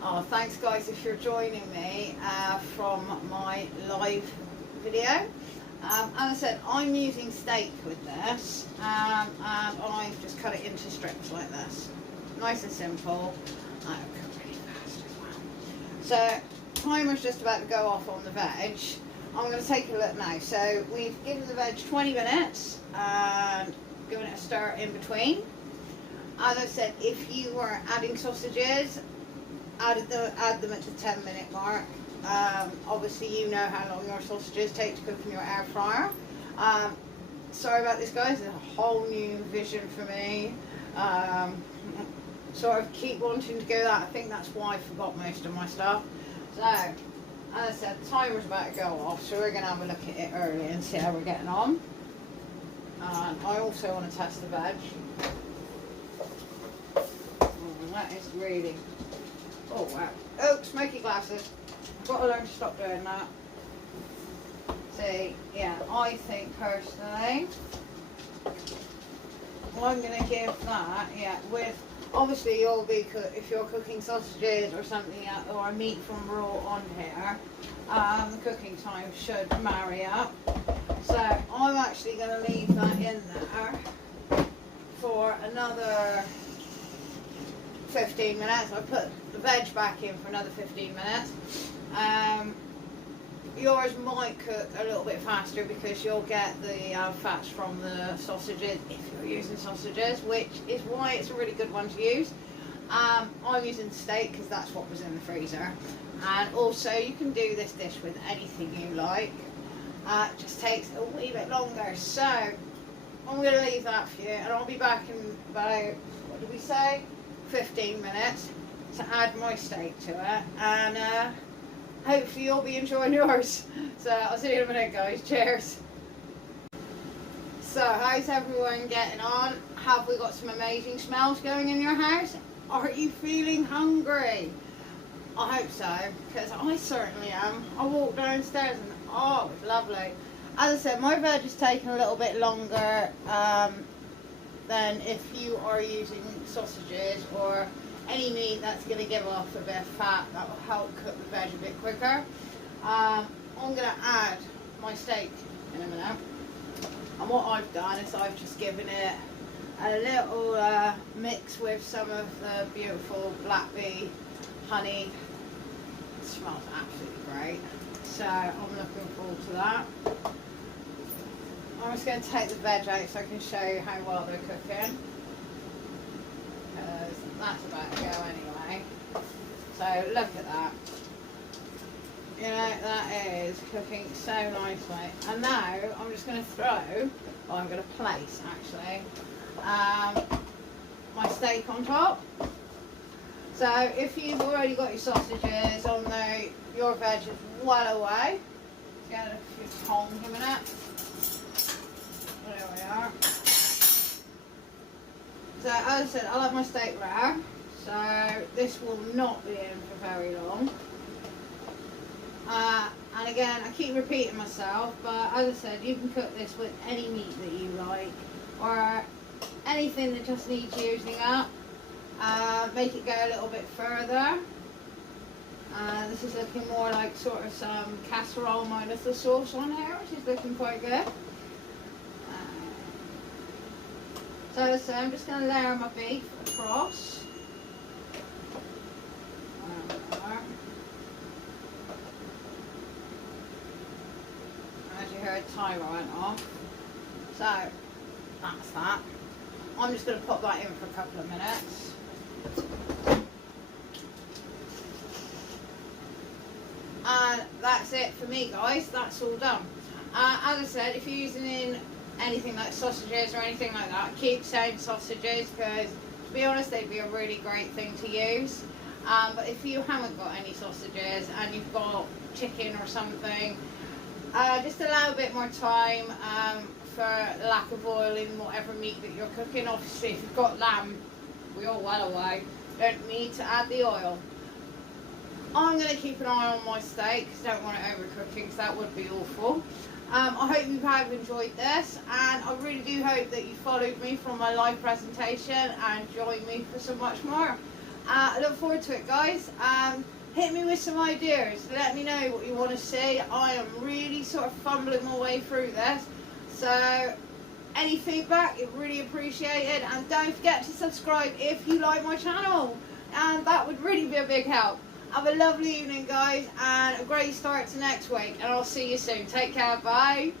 Oh, thanks guys if you're joining me from my live video. As I said, I'm using steak with this, and I've just cut it into strips like this. Nice and simple. I cook really fast as well. So, timer's just about to go off on the veg. I'm going to take a look now. So, we've given the veg 20 minutes and given it a stir in between. As I said, if you were adding sausages, add them at the 10-minute mark. Obviously, you know how long your sausages take to cook in your air fryer. Sorry about this, guys. It's a whole new vision for me. Sort of keep wanting to go that. I think that's why I forgot most of my stuff. So, as I said, the timer's about to go off, so we're going to have a look at it early and see how we're getting on. I also want to test the veg. That is really... Oh wow. Oh, smoky glasses. I've got to learn to stop doing that. See, yeah, I think personally I'm going to give that, yeah, with, obviously you'll be, if you're cooking sausages or something, or meat from raw on here, the cooking time should marry up. So I'm actually going to leave that in there for another 15 minutes. I put the veg back in for another 15 minutes. Yours might cook a little bit faster because you'll get the fats from the sausages if you're using sausages, which is why it's a really good one to use. I'm using steak because that's what was in the freezer. And also you can do this dish with anything you like. It just takes a wee bit longer. So I'm going to leave that for you, and I'll be back in about, what did we say? 15 minutes to add my steak to it, and hopefully you'll be enjoying yours. So I'll see you in a minute, guys. Cheers. So how's everyone getting on? Have we got some amazing smells going in your house? Are you feeling hungry? I hope so, because I certainly am. I walked downstairs and oh, it was lovely. As I said, my veg is taking a little bit longer than if you are using sausages or any meat that's going to give off a bit of fat. That will help cook the veg a bit quicker. I'm going to add my steak in a minute, and what I've done is I've just given it a little mix with some of the beautiful black bee honey. It smells absolutely great, so I'm looking forward to that. I'm just going to take the veg out so I can show you how well they're cooking, because that's about to go anyway. So look at that. You know, that is cooking so nicely. And now I'm just going to throw, or I'm going to place actually, my steak on top. So if you've already got your sausages on there, your veg is well away. Let's get a few tongs in a minute. There we are. So as I said, I like my steak rare, so this will not be in for very long. And again, I keep repeating myself, but as I said, you can cook this with any meat that you like, or anything that just needs using up. Make it go a little bit further. This is looking more like sort of some casserole minus the sauce on here, which is looking quite good. So I'm just going to layer my beef across. As you heard, timer went off. So that's that. I'm just going to pop that in for a couple of minutes. And that's it for me, guys. That's all done. As I said, if you're using anything like sausages or anything like that, keep saying sausages, because to be honest, they'd be a really great thing to use. But if you haven't got any sausages and you've got chicken or something, just allow a bit more time for lack of oil in whatever meat that you're cooking. Obviously, if you've got lamb, we're all well away, don't need to add the oil. I'm going to keep an eye on my steak because I don't want it overcooking, because that would be awful. I hope you have enjoyed this, and I really do hope that you followed me from my live presentation and join me for so much more. I look forward to it, guys. Hit me with some ideas. Let me know what you want to see. I am really sort of fumbling my way through this. So any feedback is really appreciated. And don't forget to subscribe if you like my channel. And that would really be a big help. Have a lovely evening, guys, and a great start to next week. And I'll see you soon. Take care. Bye.